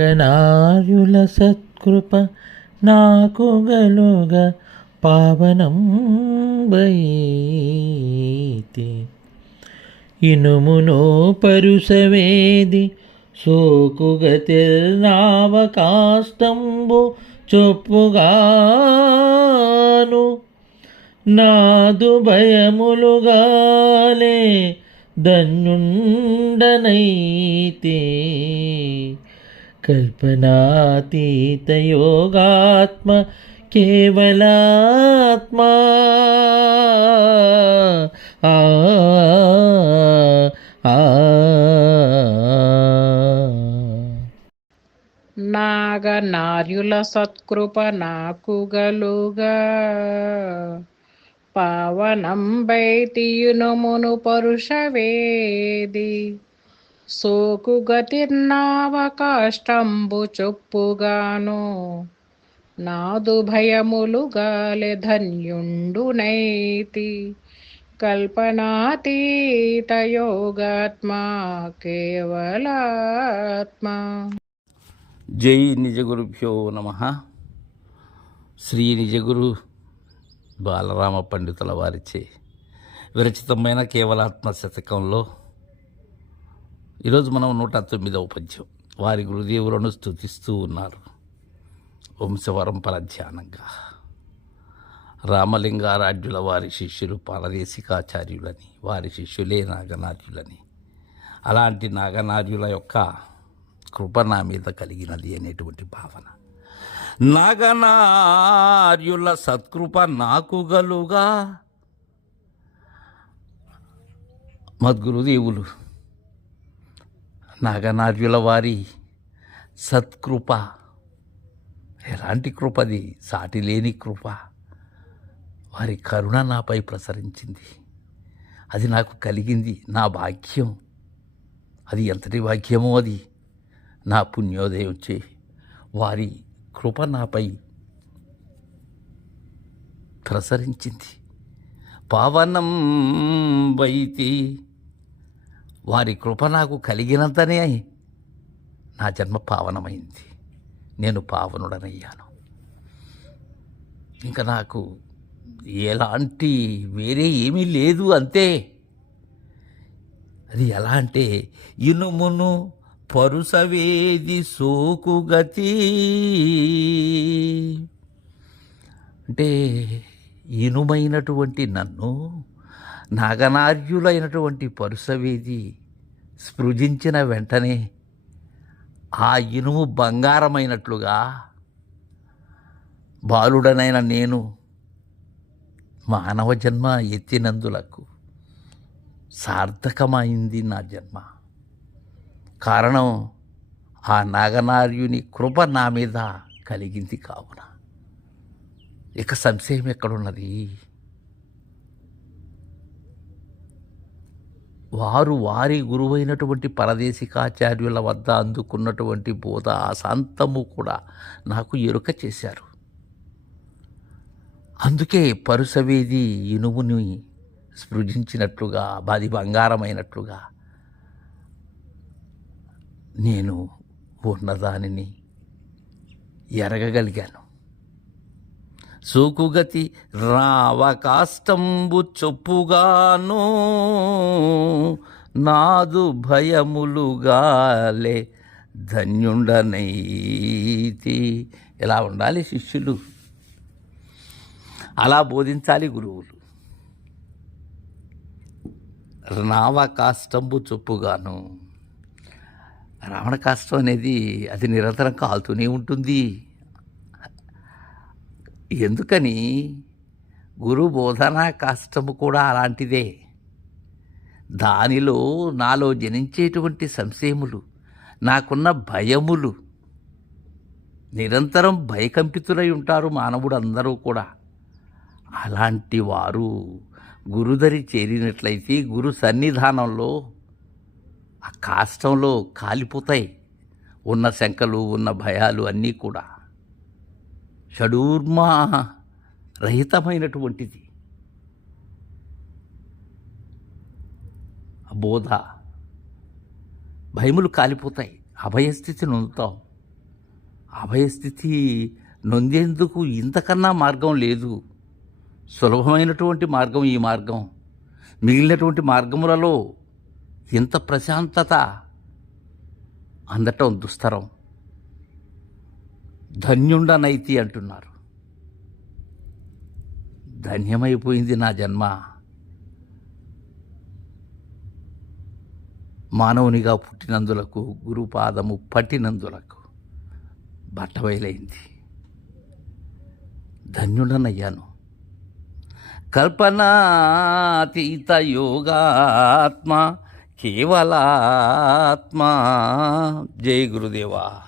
గణార్యుల సత్కృప నాకు గలుగ పావనం వైతి ఇనుమునో పరుసవేది సోకుగతిర్నావకాష్టంబు చొప్పుగాను. నాదు భయములుగాలే ధన్యుండనైతే కల్పనాతీత యోగాత్మ కేవలాత్మా. ఆ ఆ. నాగనార్యుల సత్కృప నాకుగలుగా పావనం బైతియునమును పరుషవేది. సోకు గతిర్నావకాష్టంబు చొప్పుగాను. నాదు భయములు గాలె ధన్యుండునైతి కల్పనాతీత యోగాత్మా కేవలాత్మ. జై నిజగురుభ్యో నమ. శ్రీ నిజగురు బాలరామ పండితుల వారిచే విరచితమైన కేవలాత్మ శతకంలో ఈరోజు మనం నూట తొమ్మిదవ పద్యం. వారి గురుదేవులను స్తుతిస్తూ ఉన్నారు. వంశవరంపర ధ్యానంగా రామలింగారాధ్యుల వారి శిష్యులు పాలదేశికాచార్యులని వారి శిష్యులే నాగనార్యులని అలాంటి నాగనార్యుల యొక్క కృప నా మీద కలిగినది అనేటువంటి భావన. నాగనార్యుల సత్కృప నాకు గలుగా. మద్గురుదేవులు నాగనార్యుల వారి సత్కృప. ఎలాంటి కృపది సాటి లేని కృప. వారి కరుణ నాపై ప్రసరించింది. అది నాకు కలిగింది నా భాగ్యం. అది ఎంతటి భాగ్యమో అది నా పుణ్యోదయం చే వారి కృప నాపై ప్రసరించింది. పావనం వైతి వారి కృప నాకు కలిగినంతనే నా జన్మ పావనమైంది. నేను పావనుడనయ్యాను. ఇంకా నాకు ఎలాంటి వేరే ఏమీ లేదు అంతే. అది ఎలా అంటే ఇనుమును పరుసవేది సోకుగతి. అంటే ఇనుమైనటువంటి నన్ను నాగనార్యులైనటువంటి పరుసవేది స్పృజించిన వెంటనే ఆ ఇనుము బంగారమైనట్లుగా బాలుడనైన నేను మానవ జన్మ ఎత్తినందులకు సార్థకమైంది నా జన్మ. కారణం ఆ నాగనార్యుని కృప నా మీద కలిగింది కావున. ఇక సంశయం ఎక్కడున్నది? వారు వారి గురువైనటువంటి పరదేశికాచార్యుల వద్ద అందుకున్నటువంటి బోధ అశాంతము కూడా నాకు ఎరుక చేశారు. అందుకే పరుసవేది ఇనుముని స్పృజించినట్లుగా బాది బంగారమైనట్లుగా నేను ఉన్నదానిని ఎరగగలిగాను. సూకుగతి రావకాష్టంబు చొప్పుగాను నాదు భయములుగాలే ధన్యుండనైతి. ఎలా ఉండాలి శిష్యులు? అలా బోధించాలి గురువులు. రావకాష్టంబు చొప్పుగాను. రావణ కాష్టం అనేది అది నిరంతరం కాలుతూనే ఉంటుంది. ఎందుకని? గురు బోధనా కాష్టము కూడా అలాంటిదే. దానిలో నాలో జనించేటువంటి సంశయములు నాకున్న భయములు నిరంతరం భయకంపితులై ఉంటారు మానవుడు అందరూ కూడా. అలాంటి వారు గురుదరి చేరినట్లయితే గురు సన్నిధానంలో ఆ కాష్టంలో కాలిపోతాయి. ఉన్న శంకలు ఉన్న భయాలు అన్నీ కూడా. షడూర్మా రహితమైనటువంటిది. బోధ. భయములు కాలిపోతాయి. అభయస్థితి నొందుతాం. అభయస్థితి నొందేందుకు ఇంతకన్నా మార్గం లేదు. సులభమైనటువంటి మార్గం ఈ మార్గం. మిగిలినటువంటి మార్గములలో ఇంత ప్రశాంతత అందటం దుస్తరం. ధన్యుండనైతి అంటున్నారు. ధన్యమైపోయింది నా జన్మ. మానవునిగా పుట్టినందులకు గురుపాదము పట్టినందులకు బట్టబయలైంది. ధన్యుడనయ్యాను. కల్పనాతీత యోగాత్మ కేవలాత్మ. జై గురుదేవా.